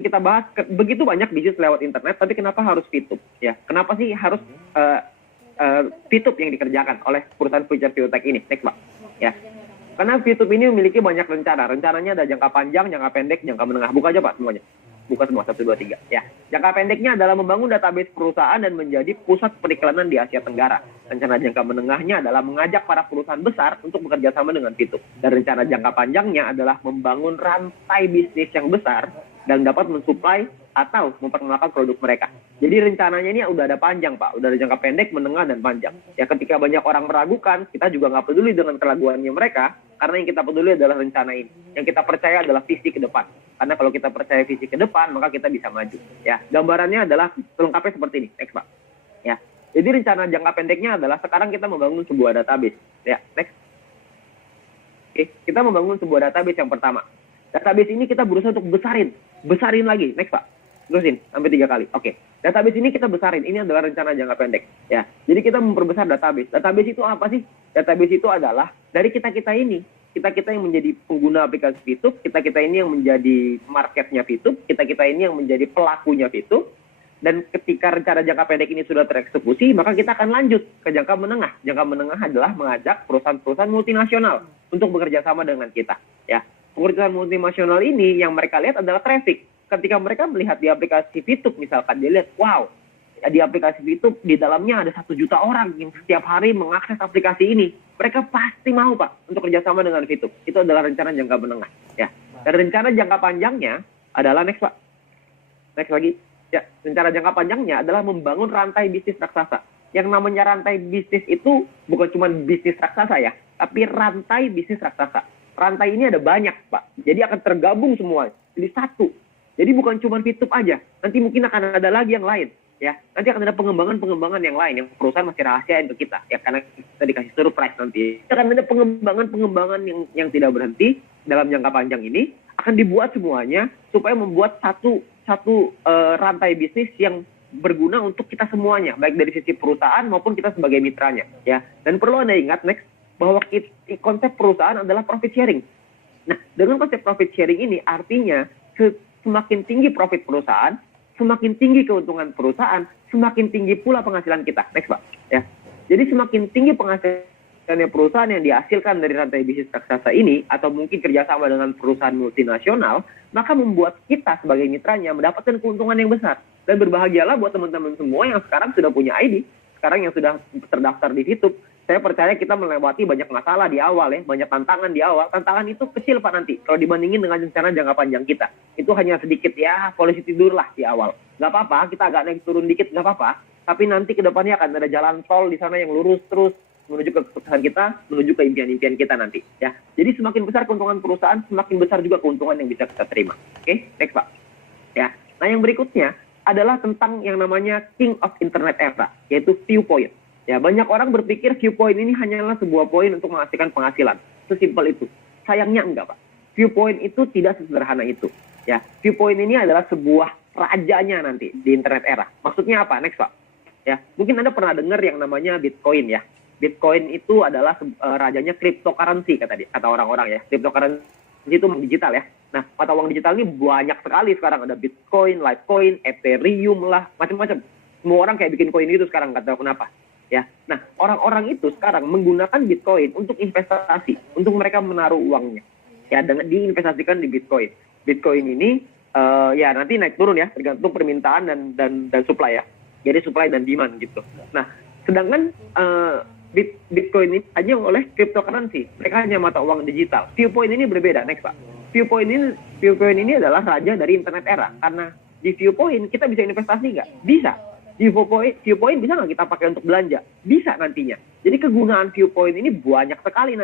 kita bahas begitu banyak bisnis lewat internet, tapi kenapa harus VTube? Ya, kenapa sih harus VTube yang dikerjakan oleh perusahaan future fintech ini? Next, Pak. Ya, karena VTube ini memiliki banyak rencana. Rencananya ada jangka panjang, jangka pendek, jangka menengah. Buka aja, Pak, semuanya. Buka semua, 1, 2, 3. Ya. Jangka pendeknya adalah membangun database perusahaan dan menjadi pusat periklanan di Asia Tenggara. Rencana jangka menengahnya adalah mengajak para perusahaan besar untuk bekerja sama dengan VTube. Dan rencana jangka panjangnya adalah membangun rantai bisnis yang besar dan dapat mensuplai atau memperkenalkan produk mereka. Jadi rencananya ini udah ada panjang, Pak. Udah ada jangka pendek, menengah, dan panjang. Ya, ketika banyak orang meragukan, kita juga nggak peduli dengan keraguannya mereka, karena yang kita peduli adalah rencana ini. Yang kita percaya adalah visi ke depan. Karena kalau kita percaya visi ke depan, maka kita bisa maju. Ya, gambarannya adalah lengkapnya seperti ini. Next, Pak. Ya, jadi rencana jangka pendeknya adalah sekarang kita membangun sebuah database. Ya, next. Oke, kita membangun sebuah database yang pertama. Database ini kita berusaha untuk besarin lagi. Next, Pak. Terusin sampai 3 kali. Oke. Database ini kita besarin. Ini adalah rencana jangka pendek. Ya. Jadi kita memperbesar database. Database itu apa sih? Database itu adalah dari kita-kita ini. Kita-kita yang menjadi pengguna aplikasi VTube, kita-kita ini yang menjadi marketnya VTube, kita-kita ini yang menjadi pelakunya VTube. Dan ketika rencana jangka pendek ini sudah tereksekusi, maka kita akan lanjut ke jangka menengah. Jangka menengah adalah mengajak perusahaan-perusahaan multinasional untuk bekerja sama dengan kita. Ya. Perusahaan multinasional ini yang mereka lihat adalah traffic. Ketika mereka melihat di aplikasi VTube misalkan, dia lihat, wow, di aplikasi VTube di dalamnya ada 1 juta orang yang setiap hari mengakses aplikasi ini. Mereka pasti mau, Pak, untuk kerjasama dengan VTube. Itu adalah rencana jangka menengah. Ya. Dan rencana jangka panjangnya adalah next, Pak. Next lagi. Ya, rencana jangka panjangnya adalah membangun rantai bisnis raksasa. Yang namanya rantai bisnis itu bukan cuma bisnis raksasa ya, tapi rantai bisnis raksasa. Rantai ini ada banyak, Pak. Jadi akan tergabung semua. Jadi satu. Jadi bukan cuma VTube aja. Nanti mungkin akan ada lagi yang lain. Ya, nanti akan ada pengembangan yang lain yang perusahaan masih rahasiain ke kita. Ya, karena kita dikasih surprise nanti. Akan ada pengembangan yang tidak berhenti dalam jangka panjang ini. Akan dibuat semuanya supaya membuat satu rantai bisnis yang berguna untuk kita semuanya. Baik dari sisi perusahaan maupun kita sebagai mitranya. Ya, dan perlu Anda ingat, next, bahwa konsep perusahaan adalah profit sharing. Nah, dengan konsep profit sharing ini artinya semakin tinggi profit perusahaan, semakin tinggi keuntungan perusahaan, semakin tinggi pula penghasilan kita. Next, Pak. Ya. Jadi semakin tinggi penghasilannya perusahaan yang dihasilkan dari rantai bisnis raksasa ini, atau mungkin kerjasama dengan perusahaan multinasional, maka membuat kita sebagai mitranya mendapatkan keuntungan yang besar. Dan berbahagialah buat teman-teman semua yang sekarang sudah punya ID, sekarang yang sudah terdaftar di VTube. Saya percaya kita melewati banyak masalah di awal ya, banyak tantangan di awal. Tantangan itu kecil, Pak, nanti. Kalau dibandingin dengan rencana jangka panjang kita. Itu hanya sedikit ya, polisi tidur lah di awal. Nggak apa-apa, kita agak naik turun dikit, nggak apa-apa. Tapi nanti ke depannya akan ada jalan tol di sana yang lurus terus menuju ke kesuksesan kita, menuju ke impian-impian kita nanti. Ya. Jadi semakin besar keuntungan perusahaan, semakin besar juga keuntungan yang bisa kita terima. Oke, next, Pak. Ya. Nah, yang berikutnya adalah tentang yang namanya King of Internet Era, yaitu Viewpoint. Ya, banyak orang berpikir Viewpoint ini hanyalah sebuah poin untuk menghasilkan penghasilan. Sesimpel itu. Sayangnya enggak, Pak. Viewpoint itu tidak sesederhana itu. Ya, Viewpoint ini adalah sebuah rajanya nanti di internet era. Maksudnya apa? Next, Pak. Ya, mungkin Anda pernah dengar yang namanya Bitcoin ya. Bitcoin itu adalah rajanya cryptocurrency kata orang-orang ya. Cryptocurrency itu digital ya. Nah, mata uang digital ini banyak sekali sekarang. Ada Bitcoin, Litecoin, Ethereum lah, macam-macam. Semua orang kayak bikin koin itu sekarang, nggak tahu kenapa. Ya, nah orang-orang itu sekarang menggunakan Bitcoin untuk investasi, untuk mereka menaruh uangnya, ya, dengan diinvestasikan di Bitcoin. Bitcoin ini ya nanti naik turun ya, tergantung permintaan dan supply ya. Jadi supply dan demand gitu. Nah, sedangkan Bitcoin ini hanya oleh cryptocurrency, mereka hanya mata uang digital. Viewpoint ini berbeda, next, Pak. Viewpoint ini adalah raja dari internet era, karena di Viewpoint kita bisa investasi nggak? Bisa. Di Viewpoint bisa nggak kita pakai untuk belanja? Bisa nantinya. Jadi kegunaan Viewpoint ini banyak sekali nanti.